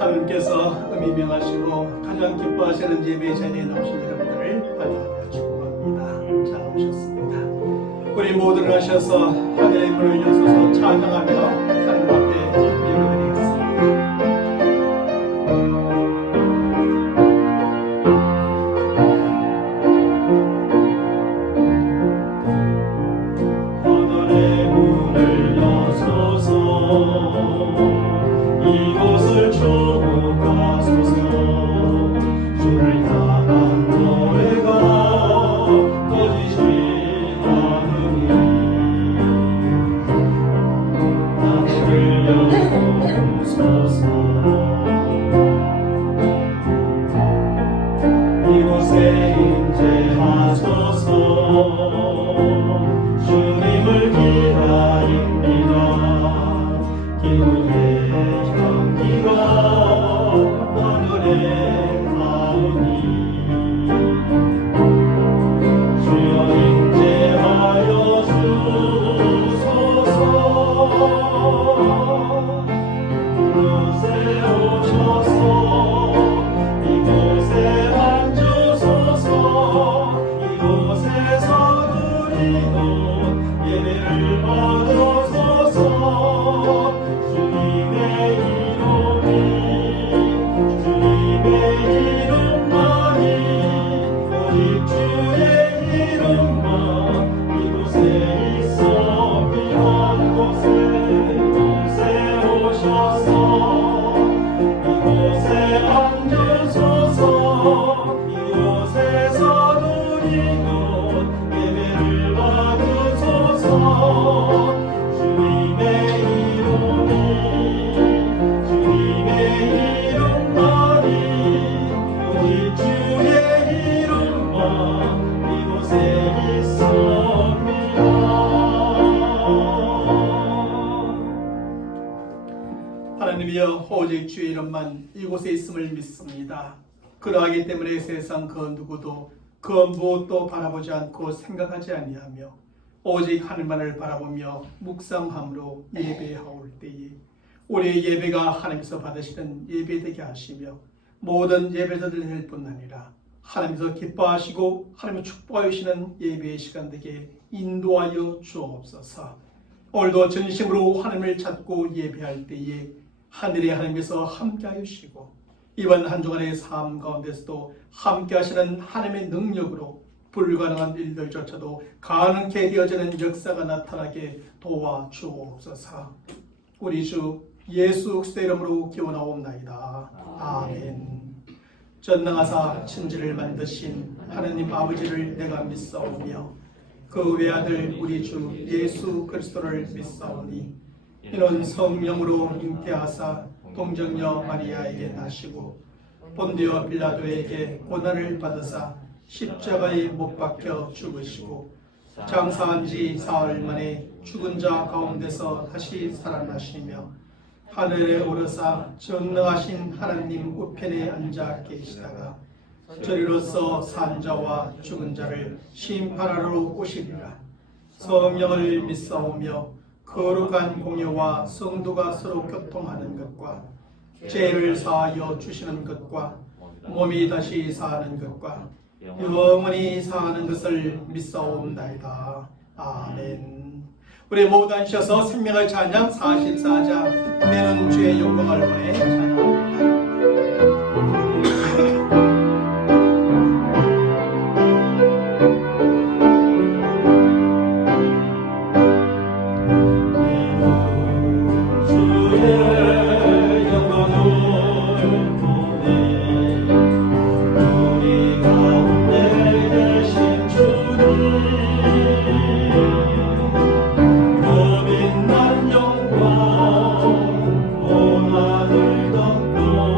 하나님께서 음이 명하시고 가장 기뻐하시는 예배 자리에 나오신 여러분들을 환영하며 축복합니다. 잘 오셨습니다. 우리 모두 일어나셔서 하늘의 문을 여소서 찬양하며 하나님 앞에 예배드리겠습니다. 하늘의 문을 여소서 이곳을 주옵소서. 주를 향한 노래가 꺼지지 않으니 나를 여소서. 이곳에 임재하소서. 주님을 기다립니다. 기도의 향기가 하늘에 닿으니 주여 임재하여 주소서. 이곳에 오셔서 이곳에 앉으소서. 이곳에서 드리는 예배를 받으소서. 하나님이여, 오직 주의 이름만 이곳에 있음을 믿습니다. 그러하기 때문에 세상 그 누구도 그 무엇도 바라보지 않고 생각하지 아니하며 오직 하늘만을 바라보며 묵상함으로 예배하올 때에 우리의 예배가 하나님께서 받으시는 예배되게 하시며 모든 예배자들 될 뿐 아니라 하나님께서 기뻐하시고 하나님을 축복하시는 예배의 시간 되게 인도하여 주옵소서. 오늘도 진심으로 하나님을 찾고 예배할 때에 하늘의 하나님께서 함께 하시고 이번 한 주간의 삶 가운데서도 함께 하시는 하나님의 능력으로 불가능한 일들조차도 가능케 되어지는 역사가 나타나게 도와주옵소서. 우리 주 예수 그리스도의 이름으로 기원하옵나이다. 아멘. 전능하사 천지를 만드신 하나님 아버지를 내가 믿사오며 그 외아들 우리 주 예수 그리스도를 믿사오니 이는 성령으로 잉태하사 동정녀 마리아에게 나시고 본디오 빌라도에게 고난을 받으사 십자가에 못 박혀 죽으시고 장사한 지 사흘 만에 죽은 자 가운데서 다시 살아나시며 하늘에 오르사 전능하신 하나님 우편에 앉아 계시다가 저리로서 산 자와 죽은 자를 심판하러 오시리라. 성령을 믿사오며 거룩한 공예와 성도가 서로 교통하는 것과 죄를 사하여 주시는 것과 몸이 다시 사는 것과 영원히 사는 것을 믿사옵나이다. 아멘. 우리 모두 앉으셔서 생명의 찬양 44장 내는 주의 영광을 원해 찬양합니다. 더 빛난 영광 고난을 덮고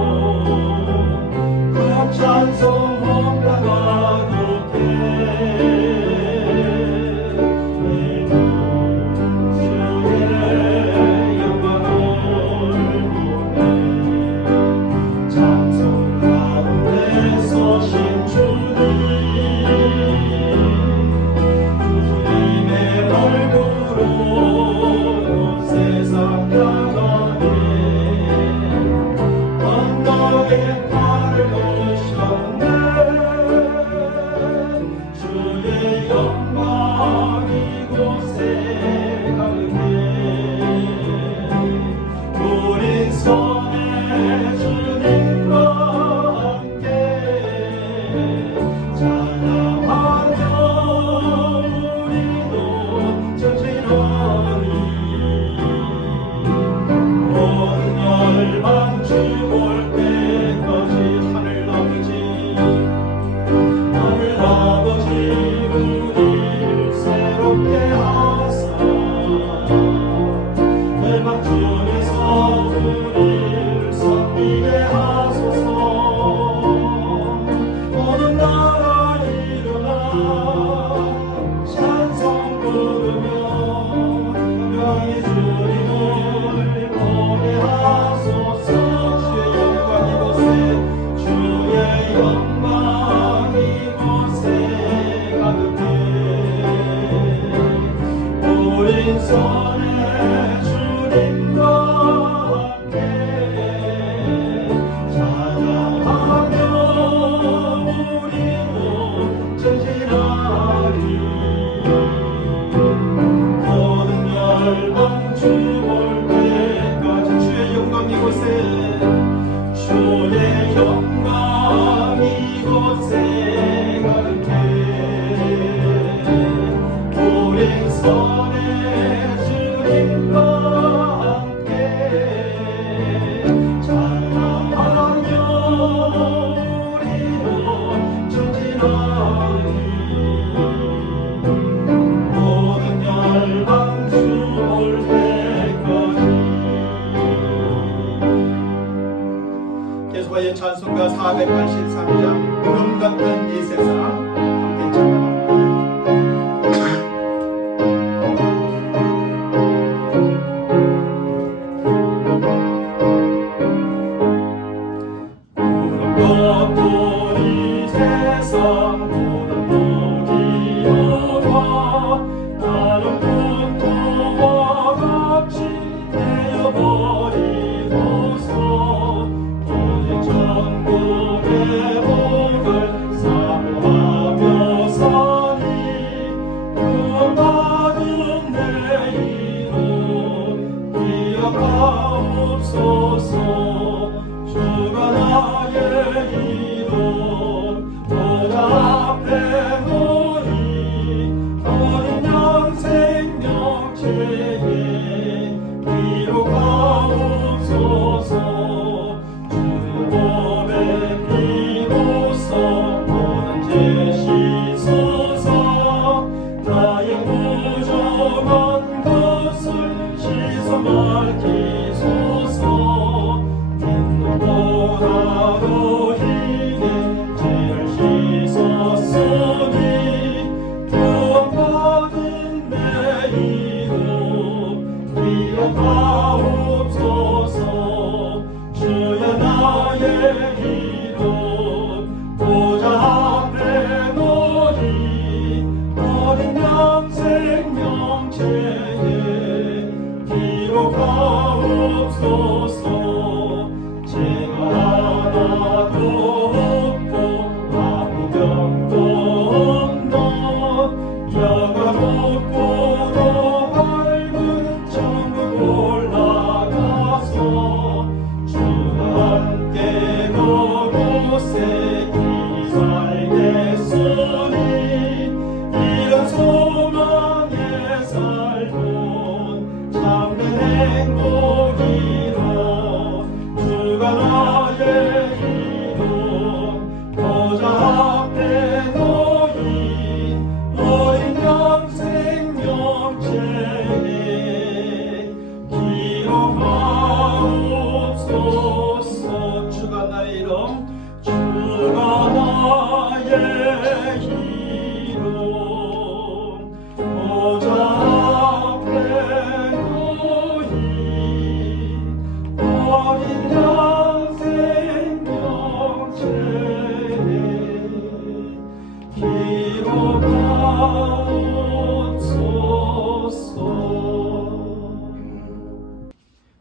열방 중에서 우리를 섬기게 하소서. 모든 나라 일어나 찬송 부르며 영광의 주님을 보게 하소서. 주의 영광 이곳에 가득해. 우린 손에 주님과 함께 찬양하며 우리도 전진하리. 모든 열방 주 볼 때까지 주의 영광 이곳에, 주의 영광 이곳에 가득해. 우린 손에 주님과 함께 찬양하며 우리도 전진하리. 모든 열방 주 볼 때까지. 계속하여 찬송가 483장 구름 같은 이 세상 함께 찬양합니다. 구름 같은 이 세상 모든 복이 오라. 나는 분토와 같이 되어버리고서 전국의 복을 사모하며 사니. 구원받은 내 이름 기억하옵소서. 주가 나의 이름 보좌 앞에 놓이. 어린 양 생명체에 기록하옵소서. 몸에 비로소 모든 죄 씻소서. 나의 부정한 것을 씻어 밝히소서. 빛보다도 희게 죄를 씻었으니. 구원받은 내 이름 기억하옵소서. 주여 나의 이름 보좌 앞에 놓이. 어린 양 생명체에 기록하옵소서. 죄가 하나도 없고 아무 병도 없는 여가 높고도 밝은 천국 올라가서 함께 그곳에 길이 살겠으니. 이런 소망에 살고 참된 행복이라. 주가 나의 이름 보좌 앞에 놓인. 어린 양 생명체에 기록하옵소서. 주가 나의 이름, 주가 나의 이름 보좌 앞에 놓인. 어린 양 생명체에 기록하옵소서.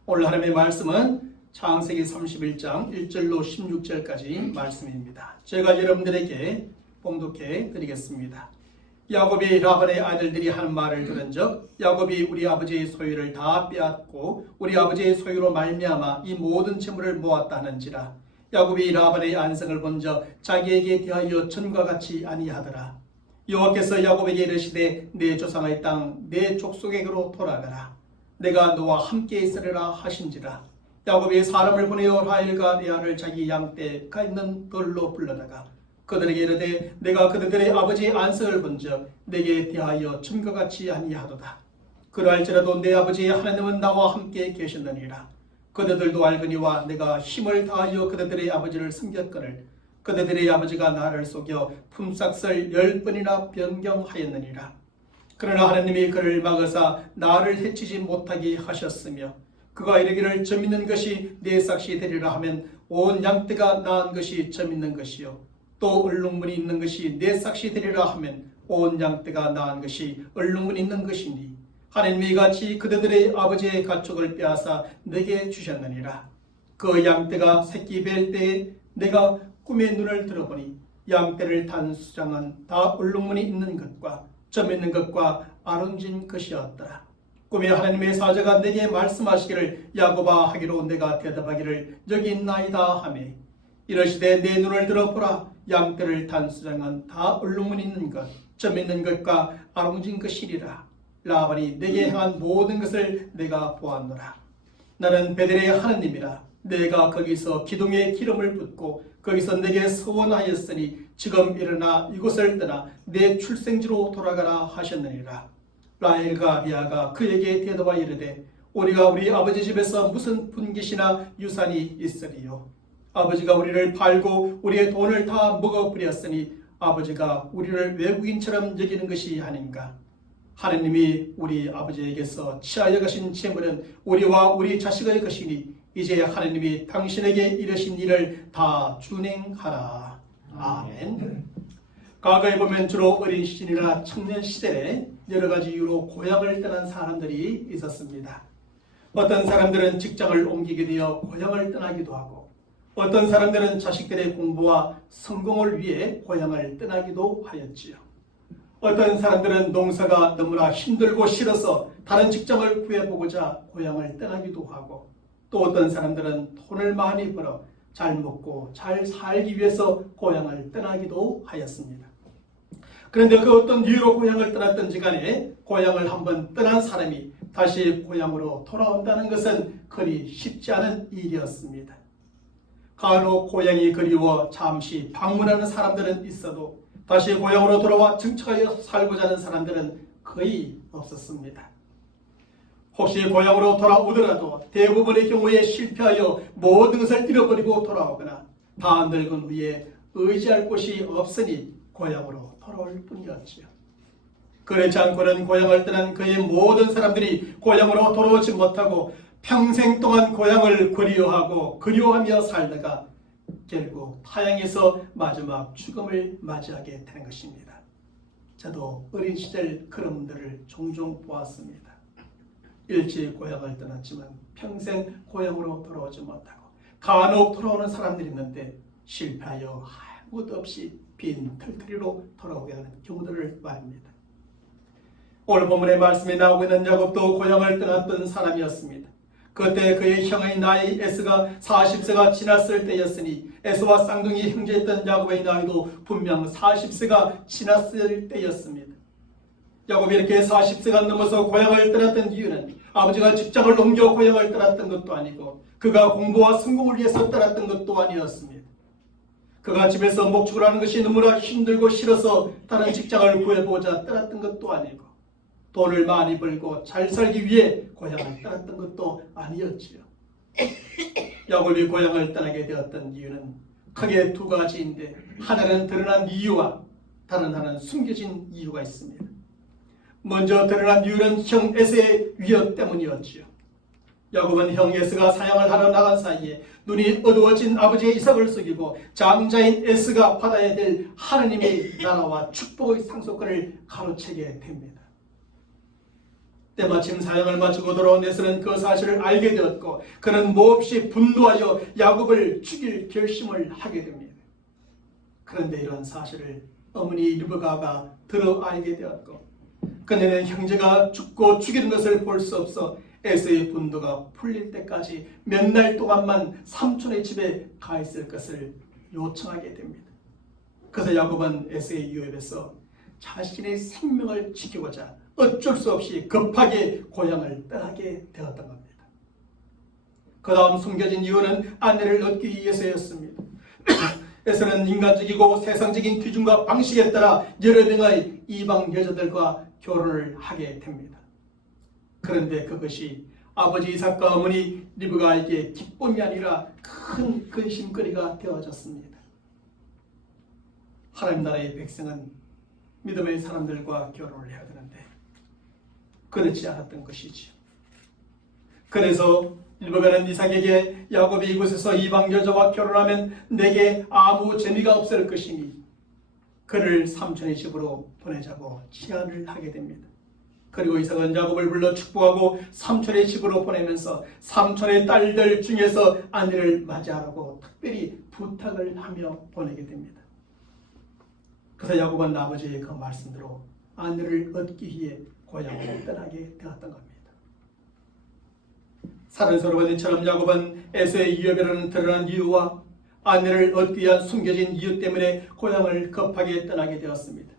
오늘 하나님의 말씀은 창세기 31장 1절로 16절까지 말씀입니다. 제가 여러분들에게 봉독해 드리겠습니다. 야곱이 라반의 아들들이 하는 말을 들은 적, 야곱이 우리 아버지의 소유를 다 빼앗고 우리 아버지의 소유로 말미암아 이 모든 재물을 모았다 하는지라. 야곱이 라반의 안성을 본 적 자기에게 대하여 전과 같이 아니하더라. 여호와께서 야곱에게 이르시되 내 조상의 땅 내 족속에게로 돌아가라. 내가 너와 함께 있으리라 하신지라. 야곱이 사람을 보내어 라헬과 레아를 자기 양떼 가 있는 들로 불러다가 그들에게 이르되 내가 그들의 아버지의 안석을 본즉 내게 대하여 전과 같이 아니하도다. 그러할지라도 내 아버지 하나님은 나와 함께 계셨느니라. 그대들도 알거니와 내가 힘을 다하여 그대들의 아버지를 섬겼거늘 그대들의 아버지가 나를 속여 품삯을 10번이나 변경하였느니라. 그러나 하나님이 그를 막으사 나를 해치지 못하게 하셨으며 그가 이르기를 점 있는 것이 내 삭시 되리라 하면 온 양떼가 낳은 것이 점 있는 것이요 또 얼룩무늬 있는 것이 내 삭시 되리라 하면 온 양떼가 낳은 것이 얼룩무늬 있는 것이니 하나님이 같이 그대들의 아버지의 가축을 빼앗아 내게 주셨느니라. 그 양떼가 새끼 뵐 때에 내가 꿈에 눈을 들어보니 양떼를 탄 수장은 다 얼룩무늬 있는 것과 점 있는 것과 아름진 것이었더라. 꿈에 하나님의 사자가 내게 말씀하시기를 야곱아 하기로 내가 대답하기를 여기 있나이다 하며 이러시되 내 눈을 들어보라. 양떼를 탄 수장은 다 얼룩무늬 있는 것, 점 있는 것과 아름진 것이리라. 라반이 내게 행한 모든 것을 내가 보았노라. 나는 베델의 하느님이라. 내가 거기서 기둥에 기름을 붓고 거기서 내게 서원하였으니 지금 일어나 이곳을 떠나 내 출생지로 돌아가라 하셨느니라. 라헬과 리아가 그에게 대답하여 이르되 우리가 우리 아버지 집에서 무슨 분깃이나 유산이 있으리요. 아버지가 우리를 팔고 우리의 돈을 다 먹어버렸으니 아버지가 우리를 외국인처럼 여기는 것이 아닌가. 하느님이 우리 아버지에게서 취하여 가신 재물은 우리와 우리 자식의 것이니 이제 하느님이 당신에게 이르신 일을 다 준행하라. 아멘. 과거에 보면 주로 어린 시절이나 청년 시대에 여러 가지 이유로 고향을 떠난 사람들이 있었습니다. 어떤 사람들은 직장을 옮기게 되어 고향을 떠나기도 하고 어떤 사람들은 자식들의 공부와 성공을 위해 고향을 떠나기도 하였지요. 어떤 사람들은 농사가 너무나 힘들고 싫어서 다른 직장을 구해보고자 고향을 떠나기도 하고 또 어떤 사람들은 돈을 많이 벌어 잘 먹고 잘 살기 위해서 고향을 떠나기도 하였습니다. 그런데 그 어떤 이유로 고향을 떠났든지 간에 고향을 한번 떠난 사람이 다시 고향으로 돌아온다는 것은 그리 쉽지 않은 일이었습니다. 간혹 고향이 그리워 잠시 방문하는 사람들은 있어도 다시 고향으로 돌아와 정착하여 살고자 하는 사람들은 거의 없었습니다. 혹시 고향으로 돌아오더라도 대부분의 경우에 실패하여 모든 것을 잃어버리고 돌아오거나 다 늙은 후에 의지할 곳이 없으니 고향으로 돌아올 뿐이었지요. 그렇지 않고는 고향을 떠난 그의 모든 사람들이 고향으로 돌아오지 못하고 평생 동안 고향을 그리워하며 살다가 결국 타향에서 마지막 죽음을 맞이하게 되는 것입니다. 저도 어린 시절 그런 분들을 종종 보았습니다. 일찍 고향을 떠났지만 평생 고향으로 돌아오지 못하고 간혹 돌아오는 사람들이 있는데 실패하여 아무것도 없이 빈 털터리로 돌아오게 하는 경우들을 말입니다. 오늘 본문의 말씀에 나오고 있는 야곱도 고향을 떠났던 사람이었습니다. 그때 그의 형의 나이 에스가 40세가 지났을 때였으니 에스와 쌍둥이 형제였던 야곱의 나이도 분명 40세가 지났을 때였습니다. 야곱이 이렇게 40세가 넘어서 고향을 떠났던 이유는 아버지가 직장을 옮겨 고향을 떠났던 것도 아니고 그가 공부와 성공을 위해서 떠났던 것도 아니었습니다. 그가 집에서 목축을 하는 것이 너무나 힘들고 싫어서 다른 직장을 구해보자 떠났던 것도 아니고 돈을 많이 벌고 잘 살기 위해 고향을 떠났던 것도 아니었지요. 야곱이 고향을 떠나게 되었던 이유는 크게 두 가지인데 하나는 드러난 이유와 다른 하나는 숨겨진 이유가 있습니다. 먼저 드러난 이유는 형 에서의 위협 때문이었지요. 야곱은 형 에서가 사냥을 하러 나간 사이에 눈이 어두워진 아버지의 이삭을 속이고 장자인 에서가 받아야 될 하느님의 나라와 축복의 상속권을 가로채게 됩니다. 때마침 사냥을 마치고 돌아온 에서는 그 사실을 알게 되었고 그는 몹시 분노하여 야곱을 죽일 결심을 하게 됩니다. 그런데 이런 사실을 어머니 리브가가 들어 알게 되었고 그녀는 형제가 죽고 죽이는 것을 볼 수 없어 에서의 분노가 풀릴 때까지 몇 날 동안만 삼촌의 집에 가 있을 것을 요청하게 됩니다. 그래서 야곱은 에서의 유혹에서 자신의 생명을 지키고자 어쩔 수 없이 급하게 고향을 떠나게 되었던 겁니다. 그 다음 숨겨진 이유는 아내를 얻기 위해서였습니다. 에서는 인간적이고 세상적인 기준과 방식에 따라 여러 명의 이방 여자들과 결혼을 하게 됩니다. 그런데 그것이 아버지 이삭과 어머니 리브가에게 기쁨이 아니라 큰 근심거리가 되어졌습니다. 하나님 나라의 백성은 믿음의 사람들과 결혼을 해야 되는데 그렇지 않았던 것이지요. 그래서 리브가는 이삭에게 야곱이 이곳에서 이방 여자와 결혼하면 내게 아무 재미가 없을 것이니 그를 삼촌의 집으로 보내자고 제안을 하게 됩니다. 그리고 이삭은 야곱을 불러 축복하고 삼촌의 집으로 보내면서 삼촌의 딸들 중에서 아내를 맞이하라고 특별히 부탁을 하며 보내게 됩니다. 그래서 야곱은 아버지의 그 말씀대로 아내를 얻기 위해 고향으로 떠나게 되었던 겁니다. 사른스러운 이처럼 야곱은 에서의 유업이라는 드러난 이유와 아내를 얻기 위한 숨겨진 이유 때문에 고향을 급하게 떠나게 되었습니다.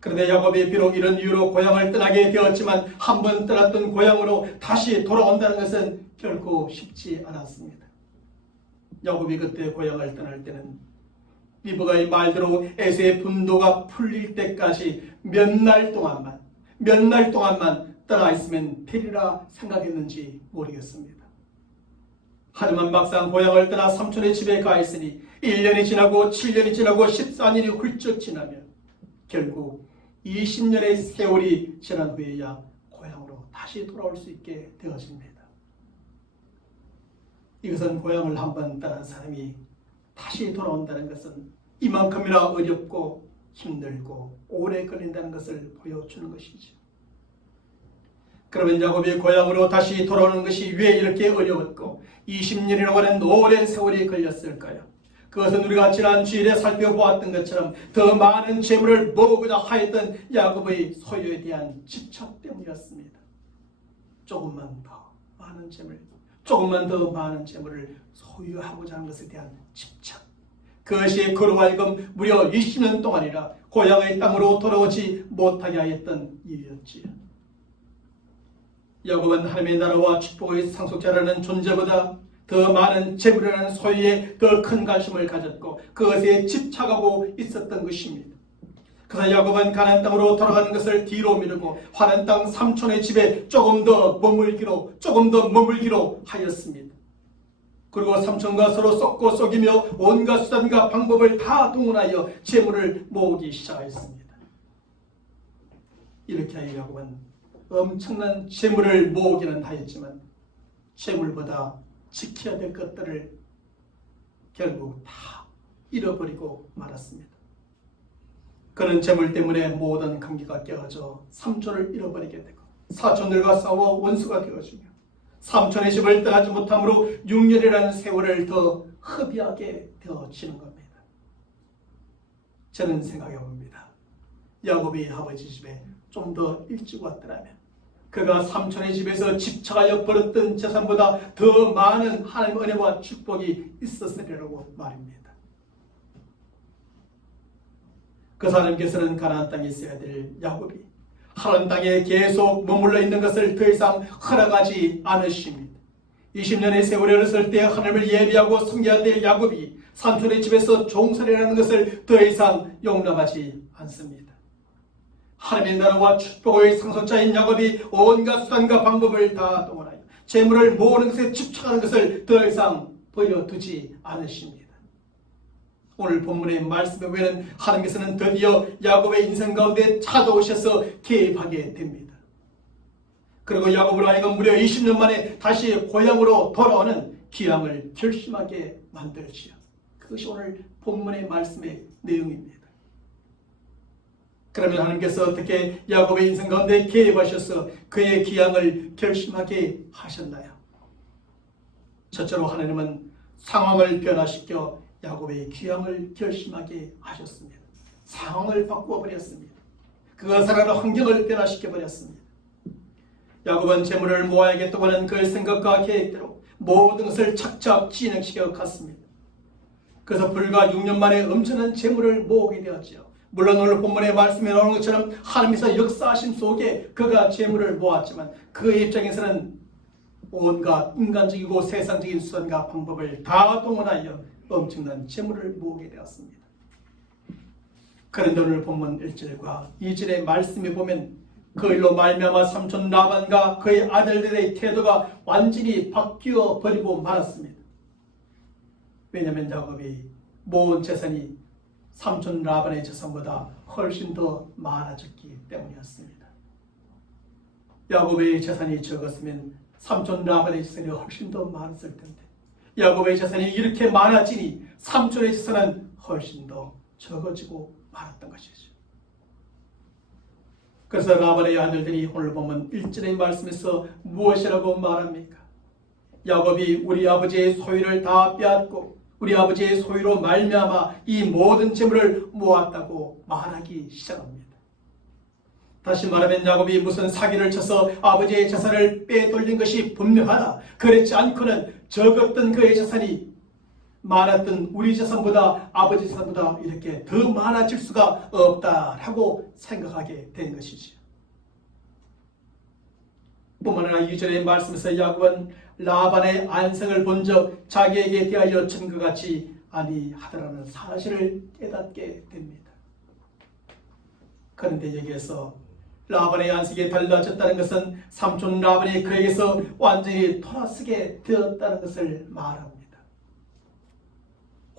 그런데 야곱이 비록 이런 이유로 고향을 떠나게 되었지만 한 번 떠났던 고향으로 다시 돌아온다는 것은 결코 쉽지 않았습니다. 야곱이 그때 고향을 떠날 때는 리브가의 말대로 에서의 분노가 풀릴 때까지 몇 날 동안만 떠나 있으면 되리라 생각했는지 모르겠습니다. 하지만 막상 고향을 떠나 삼촌의 집에 가 있으니 1년이 지나고 7년이 지나고 14년이 훌쩍 지나면 결국 20년의 세월이 지난 후에야 고향으로 다시 돌아올 수 있게 되어집니다. 이것은 고향을 한번 떠난 사람이 다시 돌아온다는 것은 이만큼이나 어렵고 힘들고 오래 걸린다는 것을 보여주는 것이죠. 그러면 야곱이 고향으로 다시 돌아오는 것이 왜 이렇게 어려웠고 20년이라고 하는 오랜 세월이 걸렸을까요? 그것은 우리가 지난 주일에 살펴보았던 것처럼 더 많은 재물을 모으고자 하였던 야곱의 소유에 대한 집착 때문이었습니다. 조금만 더 많은 재물을 소유하고자 하는 것에 대한 집착. 그것이 그로 하여금 무려 20년 동안이나 고향의 땅으로 돌아오지 못하게 하였던 이유였지요. 야곱은 하나님의 나라와 축복의 상속자라는 존재보다 더 많은 재물이라는 소유에 더 큰 관심을 가졌고 그것에 집착하고 있었던 것입니다. 그래서 야곱은 가나안 땅으로 돌아가는 것을 뒤로 미루고 화난 땅 삼촌의 집에 조금 더 머물기로 하였습니다. 그리고 삼촌과 서로 썩고 썩이며 온갖 수단과 방법을 다 동원하여 재물을 모으기 시작했습니다. 이렇게 하여 야곱은 엄청난 재물을 모으기는 하였지만 재물보다 지켜야 될 것들을 결국 다 잃어버리고 말았습니다. 그는 재물 때문에 모든 관계가 깨어져 삼촌을 잃어버리게 되고 사촌들과 싸워 원수가 되어지며 삼촌의 집을 떠나지 못함으로 6년이라는 세월을 더 허비하게 되어지는 겁니다. 저는 생각해 봅니다. 야곱이 아버지 집에 좀 더 일찍 왔더라면 그가 삼촌의 집에서 집착하여 벌었던 재산보다 더 많은 하나님의 은혜와 축복이 있었으리라고 말입니다. 그 하나님께서는 가나안 땅에 있어야 될 야곱이 하나님 땅에 계속 머물러 있는 것을 더 이상 허락하지 않으십니다. 20년의 세월이 흘렀을 때 하나님을 예비하고 섬겨야 될 야곱이 삼촌의 집에서 종살이라는 것을 더 이상 용납하지 않습니다. 하나님의 나라와 축복의 상속자인 야곱이 온갖 수단과 방법을 다 동원하여 재물을 모으는 것에 집착하는 것을 더 이상 보여두지 않으십니다. 오늘 본문의 말씀에 보면 하나님께서는 드디어 야곱의 인생 가운데 찾아오셔서 개입하게 됩니다. 그리고 야곱으로 하여금 무려 20년 만에 다시 고향으로 돌아오는 기항을 결심하게 만들지요. 그것이 오늘 본문의 말씀의 내용입니다. 그러면 하나님께서 어떻게 야곱의 인생 가운데 개입하셔서 그의 기항을 결심하게 하셨나요? 첫째로 하나님은 상황을 변화시켜 야곱의 기항을 결심하게 하셨습니다. 상황을 바꾸어 버렸습니다. 그가 살아가는 환경을 변화시켜 버렸습니다. 야곱은 재물을 모아야겠다고 하는 그의 생각과 계획대로 모든 것을 착착 진행시켜 갔습니다. 그래서 불과 6년 만에 엄청난 재물을 모으게 되었죠. 물론 오늘 본문의 말씀에 나오는 것처럼 하나님께서 역사하심 속에 그가 재물을 모았지만 그의 입장에서는 온갖 인간적이고 세상적인 수단과 방법을 다 동원하여 엄청난 재물을 모으게 되었습니다. 그런데 오늘 본문 1절과 2절의 말씀에 보면 그 일로 말미암아 삼촌 라반과 그의 아들들의 태도가 완전히 바뀌어 버리고 말았습니다. 왜냐하면 야곱이 모은 재산이 삼촌 라반의 재산보다 훨씬 더 많아졌기 때문이었습니다. 야곱의 재산이 적었으면 삼촌 라반의 재산이 훨씬 더 많았을 텐데, 야곱의 재산이 이렇게 많아지니 삼촌의 재산은 훨씬 더 적어지고 말았던 것이죠. 그래서 라반의 아들들이 오늘 보면 1절의 말씀에서 무엇이라고 말합니까? 야곱이 우리 아버지의 소유를 다 빼앗고 우리 아버지의 소유로 말미암아 이 모든 재물을 모았다고 말하기 시작합니다. 다시 말하면 야곱이 무슨 사기를 쳐서 아버지의 재산을 빼돌린 것이 분명하다. 그렇지 않고는 적었던 그의 재산이 많았던 우리 재산보다 아버지 재산보다 이렇게 더 많아질 수가 없다라고 생각하게 된 것이지요. 뿐만 아니라 2절의 말씀에서 야곱은 라반의 안색을 본 적 자기에게 대하여 증거같이 아니하더라는 사실을 깨닫게 됩니다. 그런데 여기에서 라반의 안색이 달라졌다는 것은 삼촌 라반이 그에게서 완전히 돌아서게 되었다는 것을 말합니다.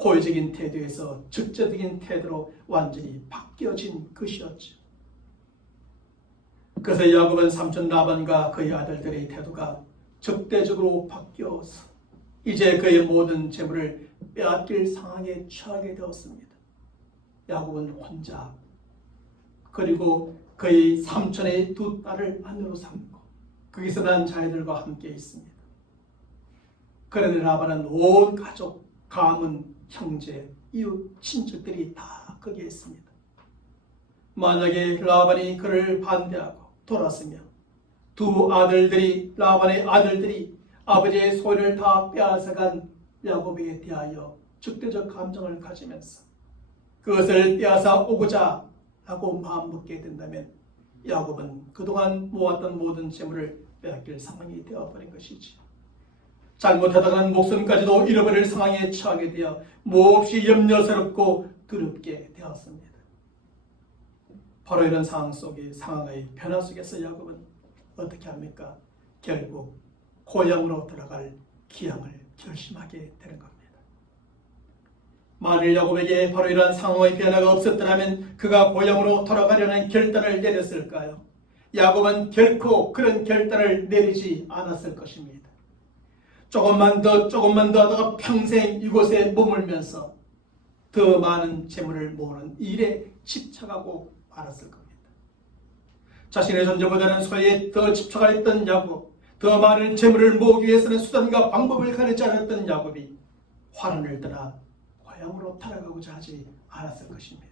호의적인 태도에서 적극적인 태도로 완전히 바뀌어진 것이었죠. 그래서 야곱은 삼촌 라반과 그의 아들들의 태도가 적대적으로 바뀌어서 이제 그의 모든 재물을 빼앗길 상황에 처하게 되었습니다. 야곱은 혼자 그리고 그의 삼촌의 두 딸을 아내로 삼고 거기서 난 자녀들과 함께 있습니다. 그런데 라반은 온 가족, 가문, 형제, 이웃, 친척들이 다 거기에 있습니다. 만약에 라반이 그를 반대하고 돌았으며 두 아들들이 라반의 아들들이 아버지의 소유를 다 빼앗아간 야곱에게 대하여 적대적 감정을 가지면서 그것을 빼앗아 오고자 하고 마음먹게 된다면 야곱은 그동안 모았던 모든 재물을 빼앗길 상황이 되어버린 것이지. 잘못하다간 목숨까지도 잃어버릴 상황에 처하게 되어 몹시 염려스럽고 두렵게 되었습니다. 바로 이런 상황의 변화 속에서 야곱은 어떻게 합니까? 결국 고향으로 돌아갈 기항을 결심하게 되는 겁니다. 만일 야곱에게 바로 이러한 상황의 변화가 없었더라면 그가 고향으로 돌아가려는 결단을 내렸을까요? 야곱은 결코 그런 결단을 내리지 않았을 것입니다. 조금만 더 하다가 평생 이곳에 머물면서 더 많은 재물을 모으는 일에 집착하고 말았을 겁니다. 자신의 존재보다는 소유에 더 집착하였던 야곱, 더 많은 재물을 모으기 위해서는 수단과 방법을 가리지 않았던 야곱이 화란을 떠나 고향으로 돌아가고자 하지 않았을 것입니다.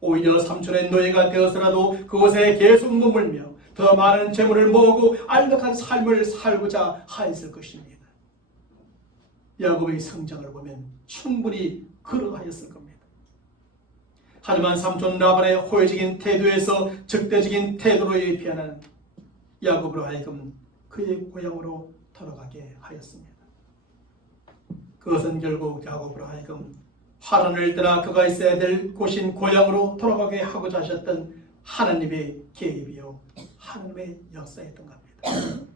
오히려 삼촌의 노예가 되어서라도 그곳에 계속 머물며 더 많은 재물을 모으고 안락한 삶을 살고자 하였을 것입니다. 야곱의 성장을 보면 충분히 그러하였을 겁니다. 하지만 삼촌 라반의 호의적인 태도에서 적대적인 태도로 변하는 야곱으로 하여금 그의 고향으로 돌아가게 하였습니다. 그것은 결국 야곱으로 하여금 하란을 떠나 그가 있어야 될 곳인 고향으로 돌아가게 하고자 하셨던 하나님의 계획이요 하나님의 역사였던 겁니다.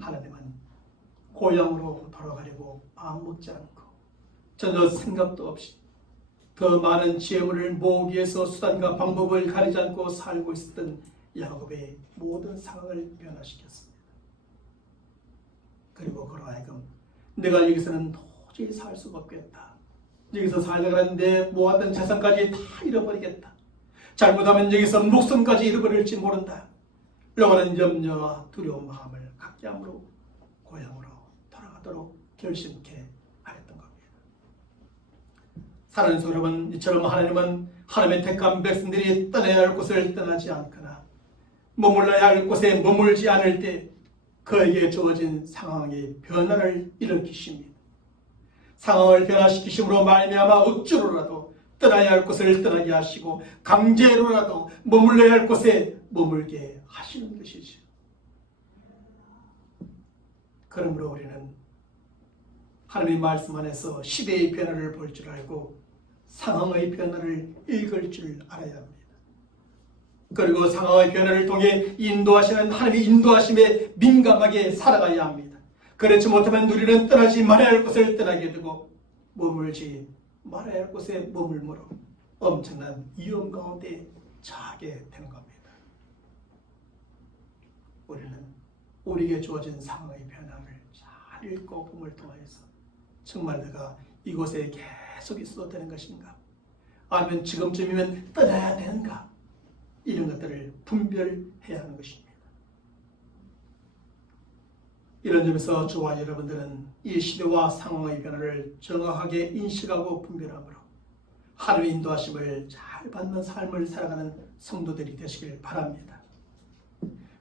하나님은 고향으로 돌아가려고 마음먹지 않고 전혀 생각도 없이 더 많은 재물을 모으기 위해서 수단과 방법을 가리지 않고 살고 있었던 야곱의 모든 상황을 변화시켰습니다. 그리고 그로 하여금 내가 여기서는 도저히 살 수가 없겠다. 여기서 살려고 하는데 모았던 재산까지 다 잃어버리겠다. 잘못하면 여기서 목숨까지 잃어버릴지 모른다. 라고는 염려와 두려운 마음을 갖게 함으로 고향으로 돌아가도록 결심케 하였던 겁니다. 사랑하는 성도 여러분, 이처럼 하나님은 하나님의 택한 백성들이 떠나야 할 곳을 떠나지 않거나 머물러야 할 곳에 머물지 않을 때 그에게 주어진 상황의 변화를 일으키십니다. 상황을 변화시키심으로 말미암아 억지로라도 떠나야 할 곳을 떠나게 하시고 강제로라도 머물러야 할 곳에 머물게 하시는 것이죠. 그러므로 우리는 하나님의 말씀 안에서 시대의 변화를 볼 줄 알고 상황의 변화를 읽을 줄 알아야 합니다. 그리고 상황의 변화를 통해 인도하시는 하나님의 인도하심에 민감하게 살아가야 합니다. 그렇지 못하면 우리는 떠나지 말아야 할 곳을 떠나게 되고 머물지 말아야 할 곳에 머물므로 엄청난 위험 가운데 처하게 되는 겁니다. 우리는 우리에게 주어진 상황의 변화를 잘 읽고 봄을 통해서 정말 내가 이곳에 계속 있어도 되는 것인가? 아니면 지금쯤이면 떠나야 되는가? 이런 것들을 분별해야 하는 것입니다. 이런 점에서 저와 여러분들은 이 시대와 상황의 변화를 정확하게 인식하고 분별함으로 하나님의 인도하심을 잘 받는 삶을 살아가는 성도들이 되시길 바랍니다.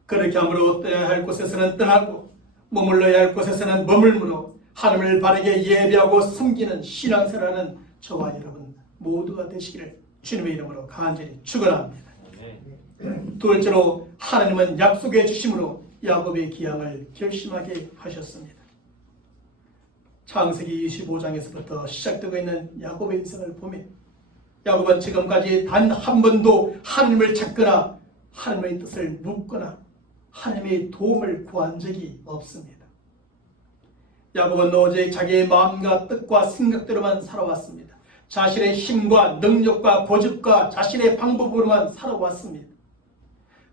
그렇게 함으로 떠나야 할 곳에서는 떠나고 머물러야 할 곳에서는 머물므로 하나님을 바르게 예배하고 섬기는 신앙생활하는 저와 여러분 모두가 되시기를 주님의 이름으로 간절히 축원합니다. 둘째로 하나님은 약속해 주심으로 야곱의 기양을 결심하게 하셨습니다. 창세기 25장에서부터 시작되고 있는 야곱의 인생을 보면 야곱은 지금까지 단 한 번도 하나님을 찾거나 하나님의 뜻을 묻거나 하나님의 도움을 구한 적이 없습니다. 야곱은 오직 자기의 마음과 뜻과 생각대로만 살아왔습니다. 자신의 힘과 능력과 고집과 자신의 방법으로만 살아왔습니다.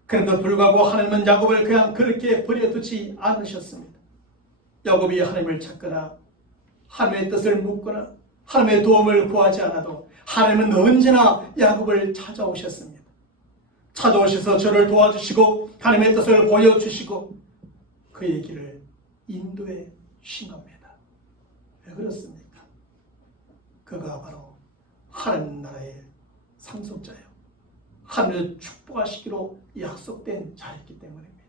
그런데도 불구하고 하나님은 야곱을 그냥 그렇게 버려두지 않으셨습니다. 야곱이 하나님을 찾거나 하나님의 뜻을 묻거나 하나님의 도움을 구하지 않아도 하나님은 언제나 야곱을 찾아오셨습니다. 찾아오셔서 저를 도와주시고 하나님의 뜻을 보여주시고 그의 길을 인도해 주신 겁니다. 왜 그렇습니까? 그가 바로 하나님 나라의 상속자예요. 하늘을 축복하시기로 약속된 자였기 때문입니다.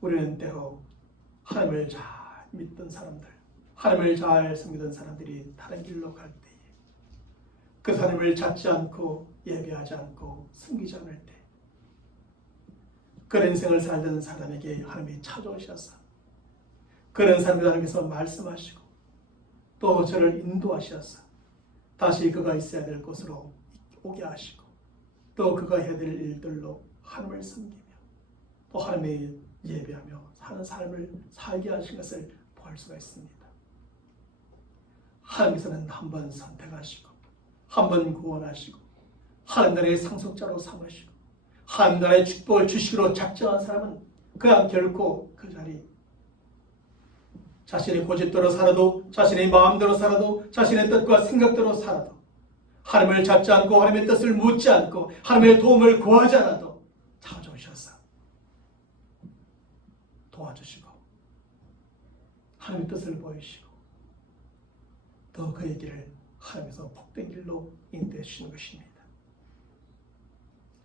우리는 때로 하나님을 잘 믿던 사람들, 하나님을 잘 섬기던 사람들이 다른 길로 갈 때에 그 하나님을 찾지 않고 예배하지 않고 섬기지 않을 때 그런 인생을 살던 사람에게 하나님이 찾아오셔서 그런 사람들 하나님께서 말씀하시고 또 저를 인도하셔서 다시 그가 있어야 될 곳으로 오게 하시고 또 그가 해야 될 일들로 하나님을 섬기며 또 하나님의 예배하며 사는 삶을 살게 하신 것을 볼 수가 있습니다. 하나님께서는 한 번 선택하시고 한 번 구원하시고 하나님 나라의 상속자로 삼으시고 하나님 나라의 축복을 주시기로 작정한 사람은 그냥 결코 그 자리 자신의 고집대로 살아도 자신의 마음대로 살아도 자신의 뜻과 생각대로 살아도 하나님을 찾지 않고 하나님의 뜻을 묻지 않고 하나님의 도움을 구하지 않아도 찾아오셔서 도와주시고 하나님의 뜻을 보이시고 또 그의 길을 하나님께서 복된 길로 인도해 주시는 것입니다.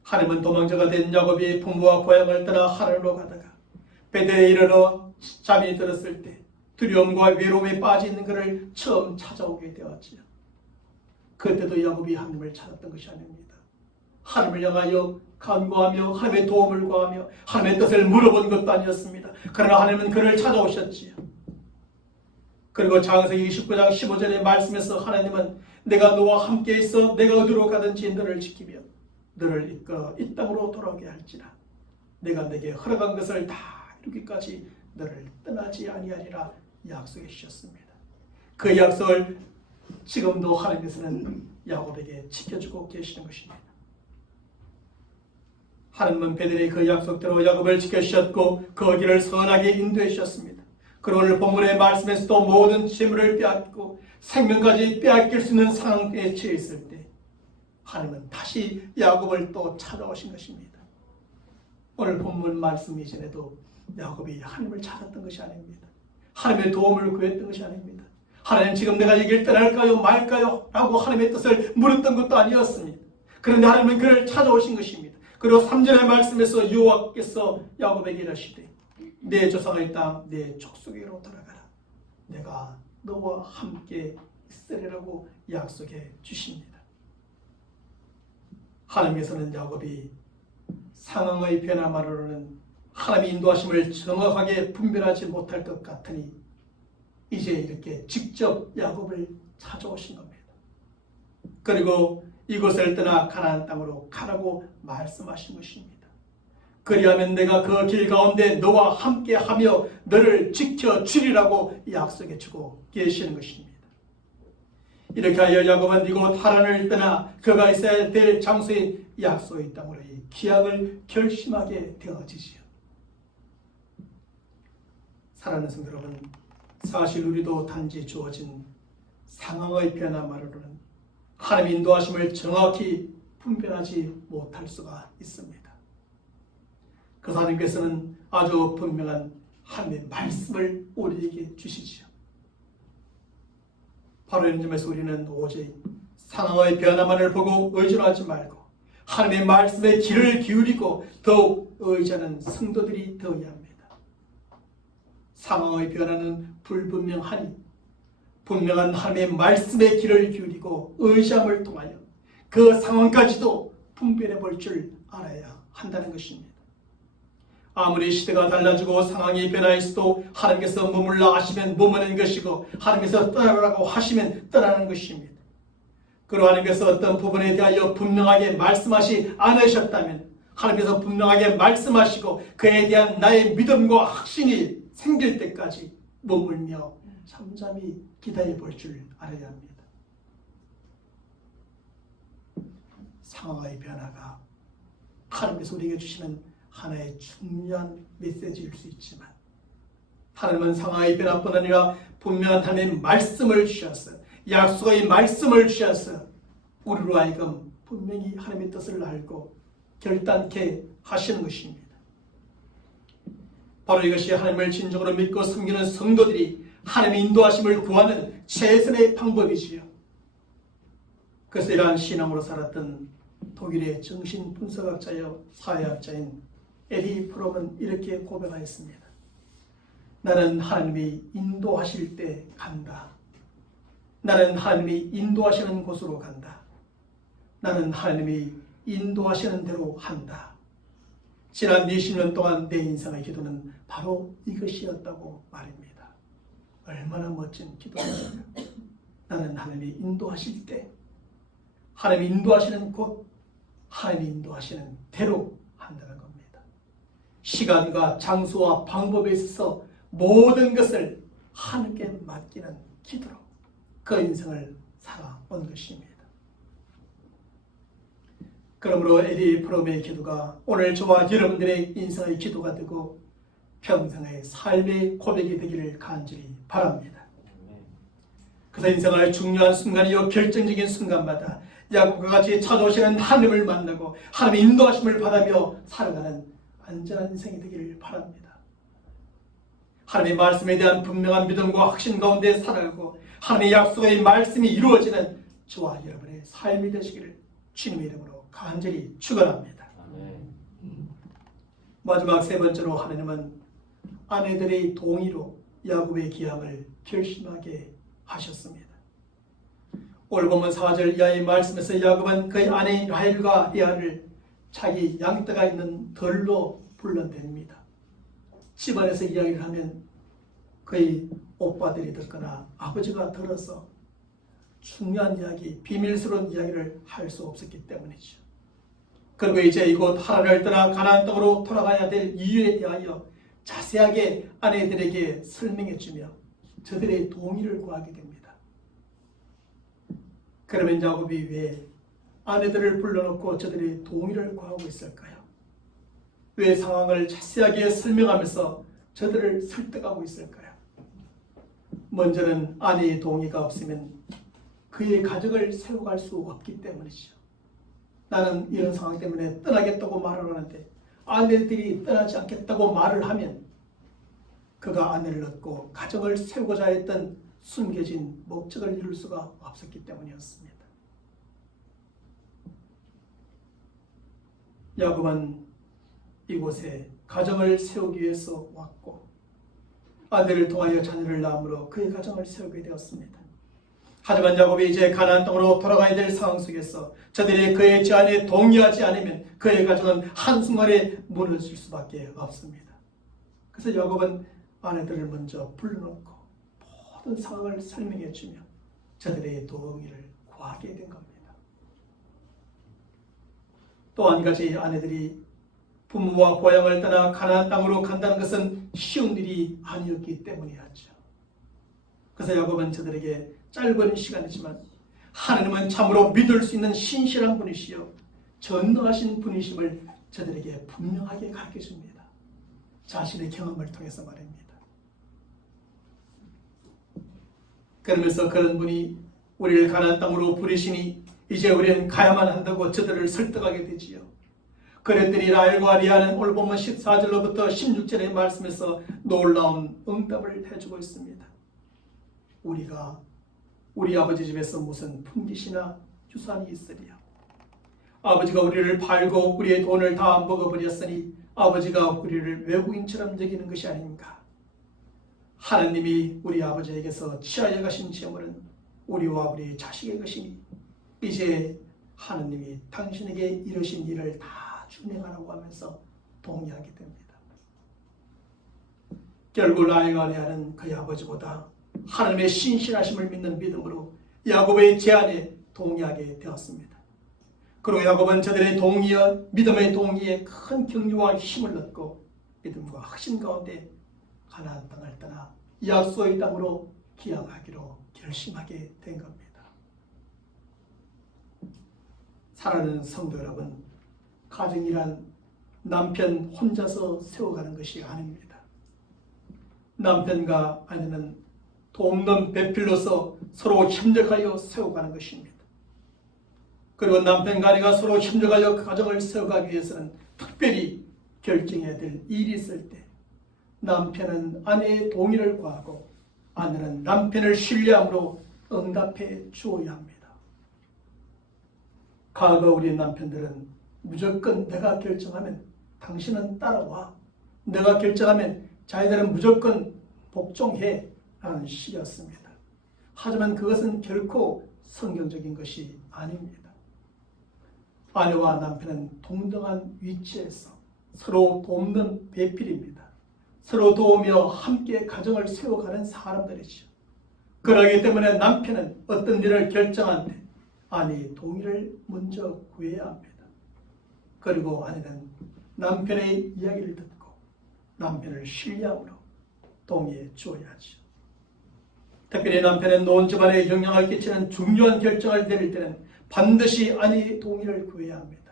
하나님은 도망자가 된 야곱이 부모와 고향을 떠나 하늘로 가다가 베델에 이르러 잠이 들었을 때 두려움과 외로움에 빠져 있는 그를 처음 찾아오게 되었지요. 그때도 야곱이 하나님을 찾았던 것이 아닙니다. 하나님을 향하여 간구하며 하나님의 도움을 구하며 하나님의 뜻을 물어본 것도 아니었습니다. 그러나 하나님은 그를 찾아오셨지요. 그리고 창세기 29장 15절의 말씀에서 하나님은 내가 너와 함께 있어 내가 어디로 가든지 너를 지키며 너를 이끌어 이 땅으로 돌아오게 할지라 내가 내게 허락한 것을 다 이루기까지 너를 떠나지 아니하리라 약속해 주셨습니다. 그 약속을 지금도 하나님께서는 야곱에게 지켜주고 계시는 것입니다. 하나님은 베델의 그 약속대로 야곱을 지켜주셨고 그 길을 선하게 인도해 주셨습니다. 그리고 오늘 본문의 말씀에서도 모든 재물을 빼앗고 생명까지 빼앗길 수 있는 상황에 처해 있을 때 하나님은 다시 야곱을 또 찾아오신 것입니다. 오늘 본문 말씀 이전에도 야곱이 하나님을 찾았던 것이 아닙니다. 하나님의 도움을 구했던 것이 아닙니다. 하나님 지금 내가 이 길 떠날까요 말까요? 라고 하나님의 뜻을 물었던 것도 아니었습니다. 그런데 하나님은 그를 찾아오신 것입니다. 그리고 3절의 말씀에서 여호와께서 야곱에게 이르시되 내 조상의 땅 내 족속에로 돌아가라. 내가 너와 함께 있으리라고 약속해 주십니다. 하나님께서는 야곱이 상황의 변화만으로는 하나님의 인도하심을 정확하게 분별하지 못할 것 같으니 이제 이렇게 직접 야곱을 찾아오신 겁니다. 그리고 이곳을 떠나 가나안 땅으로 가라고 말씀하신 것입니다. 그리하면 내가 그 길 가운데 너와 함께하며 너를 지켜주리라고 약속해 주고 계시는 것입니다. 이렇게 하여 야곱은 이곳 하란을 떠나 그가 있어야 될 장소인 약속의 땅으로의 기약을 결심하게 되어지지요. 사랑하는 성도 여러분, 사실 우리도 단지 주어진 상황의 변화만으로는 하나님의 인도하심을 정확히 분별하지 못할 수가 있습니다. 그래서 하나님께서는 아주 분명한 하나님의 말씀을 우리에게 주시지요. 바로 이런 점에서 우리는 오직 상황의 변화만을 보고 의존하지 말고 하나님의 말씀에 귀를 기울이고 더욱 의지하는 성도들이 되어야 합니다. 상황의 변화는 불분명하니 분명한 하나님의 말씀에 귀를 기울이고 의지함을 통하여 그 상황까지도 분별해 볼 줄 알아야 한다는 것입니다. 아무리 시대가 달라지고 상황이 변화했어도 하나님께서 머물라 하시면 머무는 것이고 하나님께서 떠나라고 하시면 떠나는 것입니다. 그리고 하나님께서 어떤 부분에 대하여 분명하게 말씀하시 않으셨다면 하나님께서 분명하게 말씀하시고 그에 대한 나의 믿음과 확신이 생길 때까지 머물며 잠잠히 기다려 볼 줄 알아야 합니다. 상황의 변화가 하나님께서 우리에게 주시는 하나의 중요한 메시지일 수 있지만 하나님은 상황의 변화뿐 아니라 분명한 하나님의 말씀을 주셔서 약속의 말씀을 주셔서 우리로 하여금 분명히 하나님의 뜻을 알고 결단케 하시는 것입니다. 바로 이것이 하나님을 진정으로 믿고 섬기는 성도들이 하나님의 인도하심을 구하는 최선의 방법이지요. 그래서 이러한 신앙으로 살았던 독일의 정신분석학자여 사회학자인 에리 프롬은 이렇게 고백하였습니다. 나는 하나님이 인도하실 때 간다. 나는 하나님이 인도하시는 곳으로 간다. 나는 하나님이 인도하시는 대로 한다. 지난 20년 동안 내 인생의 기도는 바로 이것이었다고 말입니다. 얼마나 멋진 기도입니까? 나는 하나님이 인도하실 때 하나님이 인도하시는 곳, 하나님이 인도하시는 대로 한다는 겁니다. 시간과 장소와 방법에 있어서 모든 것을 하나님께 맡기는 기도로 그 인생을 살아온 것입니다. 그러므로 에리 프롬의 기도가 오늘 저와 여러분들의 인생의 기도가 되고 평생의 삶의 고백이 되기를 간절히 바랍니다. 그래서 인생의 중요한 순간이요 결정적인 순간마다 야곱과 같이 찾아오시는 하나님을 만나고 하나님의 인도하심을 받으며 살아가는 안전한 인생이 되기를 바랍니다. 하나님의 말씀에 대한 분명한 믿음과 확신 가운데 살아가고 하나님의 약속의 말씀이 이루어지는 저와 여러분의 삶이 되시기를 주님의 이름으로 간절히 축원합니다. 마지막 세 번째로 하나님은 아내들의 동의로 야곱의 기함을 결심하게 하셨습니다. 오늘 보면 4절 이하의 말씀에서 야곱은 그의 아내인 라헬과 레아를 자기 양떼가 있는 덜로 불러냅니다. 집안에서 이야기를 하면 그의 오빠들이 듣거나 아버지가 들어서 중요한 이야기, 비밀스러운 이야기를 할 수 없었기 때문이죠. 그리고 이제 이곳 하란을 떠나 가나안 땅으로 돌아가야 될 이유에 대하여 자세하게 아내들에게 설명해주며 저들의 동의를 구하게 됩니다. 그러면 야곱이 왜 아내들을 불러놓고 저들의 동의를 구하고 있을까요? 왜 상황을 자세하게 설명하면서 저들을 설득하고 있을까요? 먼저는 아내의 동의가 없으면 그의 가정을 세워갈 수 없기 때문이죠. 나는 이런 상황 때문에 떠나겠다고 말을 하는데 아내들이 떠나지 않겠다고 말을 하면 그가 아내를 얻고 가정을 세우고자 했던 숨겨진 목적을 이룰 수가 없었기 때문이었습니다. 야곱은 이곳에 가정을 세우기 위해서 왔고 아내를 통하여 자녀를 낳음으로 그의 가정을 세우게 되었습니다. 하지만 야곱이 이제 가나안 땅으로 돌아가야 될 상황 속에서 저들이 그의 제안에 동의하지 않으면 그의 가정은 한순간에 무너질 수밖에 없습니다. 그래서 야곱은 아내들을 먼저 불러놓고 모든 상황을 설명해 주며 저들의 동의를 구하게 된 겁니다. 또 한 가지 아내들이 부모와 고향을 떠나 가나안 땅으로 간다는 것은 쉬운 일이 아니었기 때문이었죠. 그래서 야곱은 저들에게 짧은 시간이지만 하나님은 참으로 믿을 수 있는 신실한 분이시여 전능하신 분이심을 저들에게 분명하게 가르쳐 줍니다. 자신의 경험을 통해서 말입니다. 그러면서 그런 분이 우리를 가나안 땅으로 부르시니 이제 우리는 가야만 한다고 저들을 설득하게 되지요. 그랬더니 라헬과 리아는 오늘 보면 14절로부터 16절의 말씀에서 놀라운 응답을 해주고 있습니다. 우리가 우리 아버지 집에서 무슨 품깃이나 유산이 있으리요. 아버지가 우리를 팔고 우리의 돈을 다 먹어버렸으니 아버지가 우리를 외국인처럼 여기는 것이 아닌가. 하나님이 우리 아버지에게서 취하여 가신 재물은 우리와 우리 자식의 것이니 이제 하나님이 당신에게 이러신 일을 다 준행하라고 하면서 동의하게 됩니다. 결국 라헬과 레아는 그의 아버지보다 하나님의 신실하심을 믿는 믿음으로 야곱의 제안에 동의하게 되었습니다. 그리고 야곱은 저들의 믿음의 동의에 큰 격려와 힘을 얻고 믿음과 확신 가운데 가나안 땅을 떠나 약속의 땅으로 기양하기로 결심하게 된 겁니다. 사랑하는 성도 여러분, 가정이란 남편 혼자서 세워가는 것이 아닙니다. 남편과 아내는 돕는 배필로서 서로 협력하여 세워가는 것입니다. 그리고 남편과 아내가 서로 협력하여 가정을 세워가기 위해서는 특별히 결정해야 될 일이 있을 때 남편은 아내의 동의를 구하고 아내는 남편을 신뢰함으로 응답해 주어야 합니다. 과거 우리 남편들은 무조건 내가 결정하면 당신은 따라와, 내가 결정하면 자기들은 무조건 복종해 라는 시였습니다. 하지만 그것은 결코 성경적인 것이 아닙니다. 아내와 남편은 동등한 위치에서 서로 돕는 배필입니다. 서로 도우며 함께 가정을 세워가는 사람들이죠. 그러기 때문에 남편은 어떤 일을 결정할 때 아내의 동의를 먼저 구해야 합니다. 그리고 아내는 남편의 이야기를 듣고 남편을 신뢰함으로 동의해 주어야죠. 특별히 남편은 온 집안에 영향을 끼치는 중요한 결정을 내릴 때는 반드시 아내의 동의를 구해야 합니다.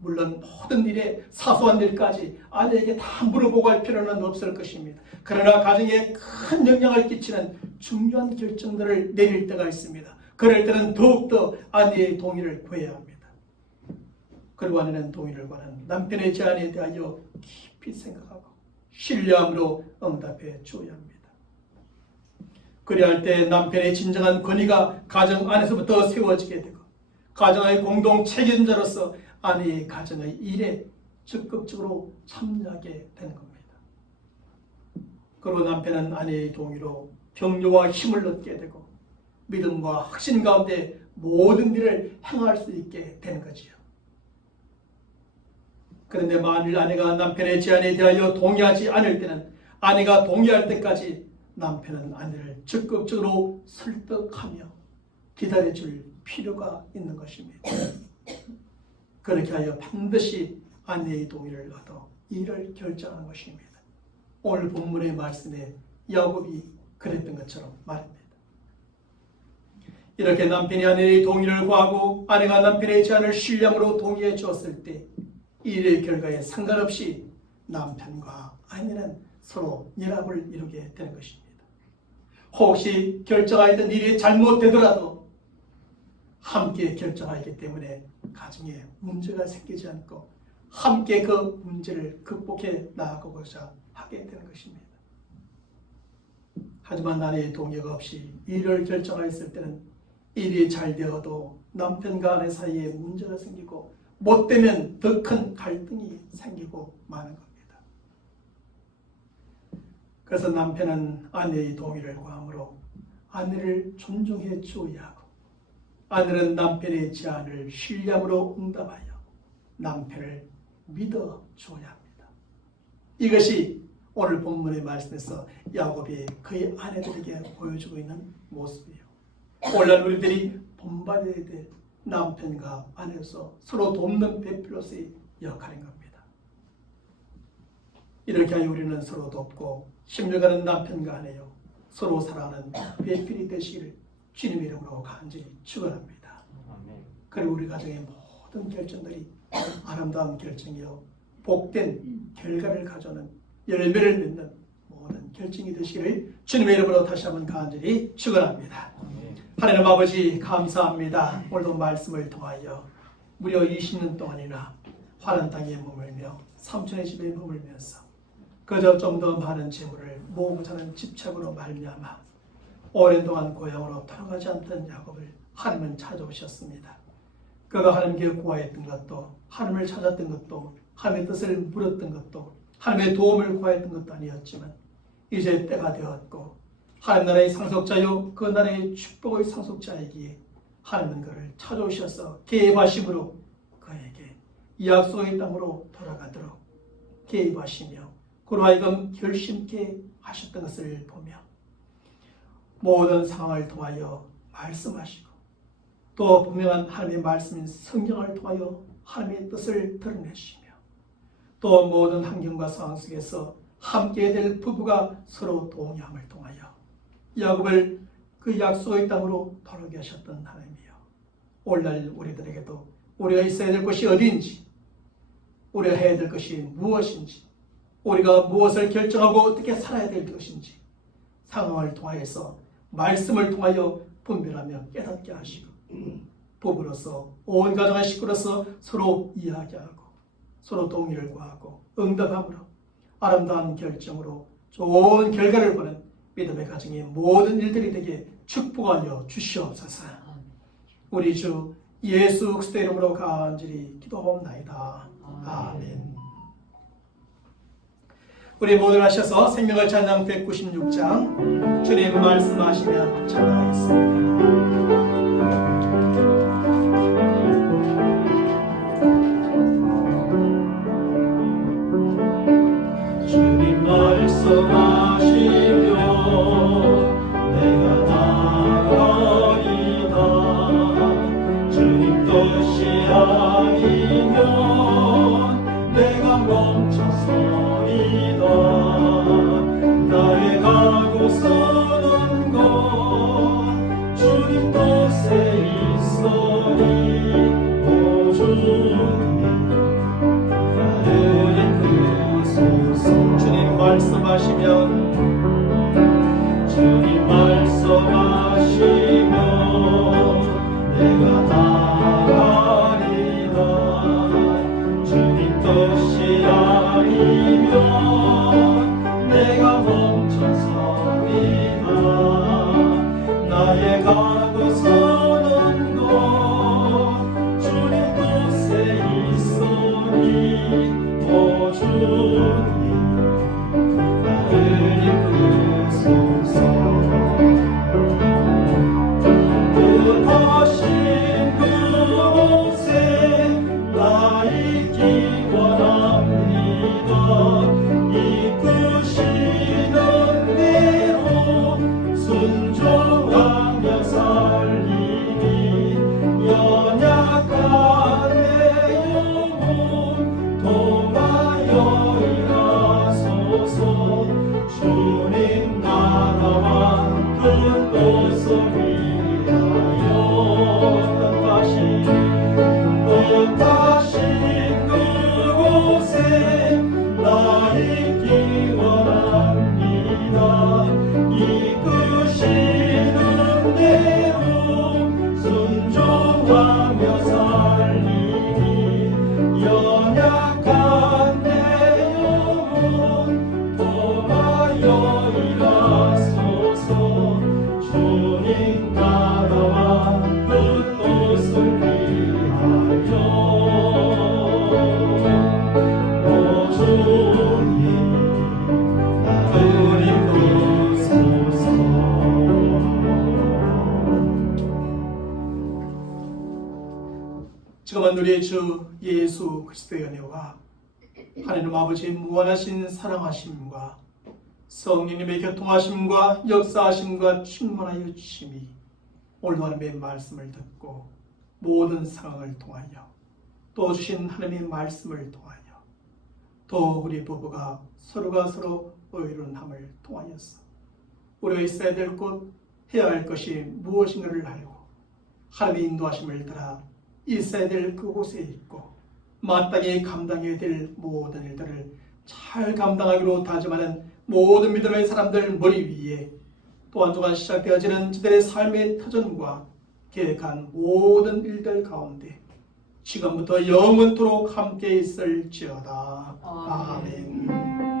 물론 모든 일에 사소한 일까지 아내에게 다 물어보고 할 필요는 없을 것입니다. 그러나 가정에 큰 영향을 끼치는 중요한 결정들을 내릴 때가 있습니다. 그럴 때는 더욱더 아내의 동의를 구해야 합니다. 그리고 아내는 동의를 구하는 남편의 제안에 대하여 깊이 생각하고 신뢰함으로 응답해 주어야 합니다. 그래야 할 때 남편의 진정한 권위가 가정 안에서부터 세워지게 되고 가정의 공동 책임자로서 아내의 가정의 일에 적극적으로 참여하게 되는 겁니다. 그리고 남편은 아내의 동의로 격려와 힘을 얻게 되고 믿음과 확신 가운데 모든 일을 행할 수 있게 되는 거지요. 그런데 만일 아내가 남편의 제안에 대하여 동의하지 않을 때는 아내가 동의할 때까지 남편은 아내를 적극적으로 설득하며 기다려줄 필요가 있는 것입니다. 그렇게 하여 반드시 아내의 동의를 얻어 일을 결정하는 것입니다. 오늘 본문의 말씀에 야곱이 그랬던 것처럼 말입니다. 이렇게 남편이 아내의 동의를 구하고 아내가 남편의 제안을 신뢰함으로 동의해 주었을 때 일의 결과에 상관없이 남편과 아내는 서로 연합을 이루게 되는 것입니다. 혹시 결정하였던 일이 잘못되더라도 함께 결정하기 때문에 가정에 문제가 생기지 않고 함께 그 문제를 극복해 나아가고자 하게 되는 것입니다. 하지만 아내의 동의가 없이 일을 결정하였을 때는 일이 잘 되어도 남편과 아내 사이에 문제가 생기고 못되면 더 큰 갈등이 생기고 마는 겁니다. 그래서 남편은 아내의 동의를 구함으로 아내를 존중해 주어야 하고 아내는 남편의 제안을 신뢰함으로 응답하여 남편을 믿어 주어야 합니다. 이것이 오늘 본문의 말씀에서 야곱이 그의 아내들에게 보여주고 있는 모습이에요. 오늘날 우리들이 본받아야 될 남편과 아내로서 서로 돕는 배필로서의 역할인 겁니다. 이렇게 하여 우리는 서로 돕고 힘들어가는 남편과 아내요 서로 사랑하는 배필이 되시기를 주님의 이름으로 간절히 축원합니다. 그리고 우리 가정의 모든 결정들이 아름다운 결정이요 복된 결과를 가져오는 열매를 맺는 모든 결정이 되시기를 주님의 이름으로 다시 한번 간절히 축원합니다. 하나님 아버지 감사합니다. 오늘도 말씀을 통하여 무려 20년 동안이나 화난 땅에 머물며 삼촌의 집에 머물면서 그저 좀 더 많은 재물을 모으고자 하는 집착으로 말미암아 오랜 동안 고향으로 돌아가지 않던 야곱을 하나님은 찾아오셨습니다. 그가 하나님께 구하였던 것도 하나님을 찾았던 것도 하나님의 뜻을 물었던 것도 하나님의 도움을 구하였던 것도 아니었지만 이제 때가 되었고 하나님 나라의 상속자요 그 나라의 축복의 상속자이기에 하나님은 그를 찾아오셔서 개입하심으로 그에게 이 약속의 땅으로 돌아가도록 개입하시며 그로 하여금 결심케 하셨던 것을 보며 모든 상황을 통하여 말씀하시고 또 분명한 하나님의 말씀인 성경을 통하여 하나님의 뜻을 드러내시며 또 모든 환경과 상황 속에서 함께 될 부부가 서로 동행함을 통하여 야곱을 그 약속의 땅으로 돌아오게 하셨던 하나님이여 오늘날 우리들에게도 우리가 있어야 될 곳이 어디인지 우리가 해야 될 것이 무엇인지 우리가 무엇을 결정하고 어떻게 살아야 될 것인지 상황을 통하여서 말씀을 통하여 분별하며 깨닫게 하시고 부부로서 온 가정의 식구로서 서로 이야기하고 서로 동의를 구하고 응답함으로 아름다운 결정으로 좋은 결과를 보는 믿음의 가정의 모든 일들이 되게 축복하여 주시옵소서. 우리 주 예수 그리스도의 이름으로 간절히 기도하옵나이다. 아멘. 우리 모두 하셔서 생명을 찬양 196장 주님 말씀하시면 찬양하겠습니다. 주님 말씀하시면 내가 나가리다. 주님 뜻이 아니면 내가 멈춰서리다. 나의 가고 서는 것 주님 뜻에 있으니 오 주님 나를 이끄소서. 주님 말씀하시면 주님 말씀하시면 내가 나가리다. 주님 뜻이 아니면 내가 멈춰서리다. 나의 가고 서는 것 주님 뜻에 있으니 오 주님 나를 이끄소서. 뜻하신 그곳에 나 있기 원합니다. 이끄시는 대로 순종하며 살리니 연약한 내 영혼 통하여 일하소서. 주님 나라와 그 뜻을 위하여 뜻하신 그곳에 나 있기 원합니다. 이끄시는 대로 순종하며 살리니 연약한 내 영혼 통하여 일하소서. 주님 나라와 그 뜻을 위하여 오 주님 나를 이끄소서. 지금은 우리의 주 예수 그리스도의 은혜와 하나님 아버지의 무한하신 사랑하심과 성령님의 교통하심과 역사하심과 충만하여 주심이 오늘도 하나님의 말씀을 듣고 모든 상황을 통하여 또 주신 하나님의 말씀을 통하여 또 우리 부부가 서로가 서로 의논함을 통하여서 우리가 있어야 될 곳, 해야 할 것이 무엇인가를 알고 하나님의 인도하심을 따라 있어야 될 그곳에 있고 마땅히 감당해야 될 모든 일들을 잘 감당하기로 다짐하는 모든 믿음의 사람들 머리 위에 또 한 주간 시작되어지는 저들의 삶의 터전과 계획한 모든 일들 가운데 지금부터 영원토록 함께 있을지어다. 아멘.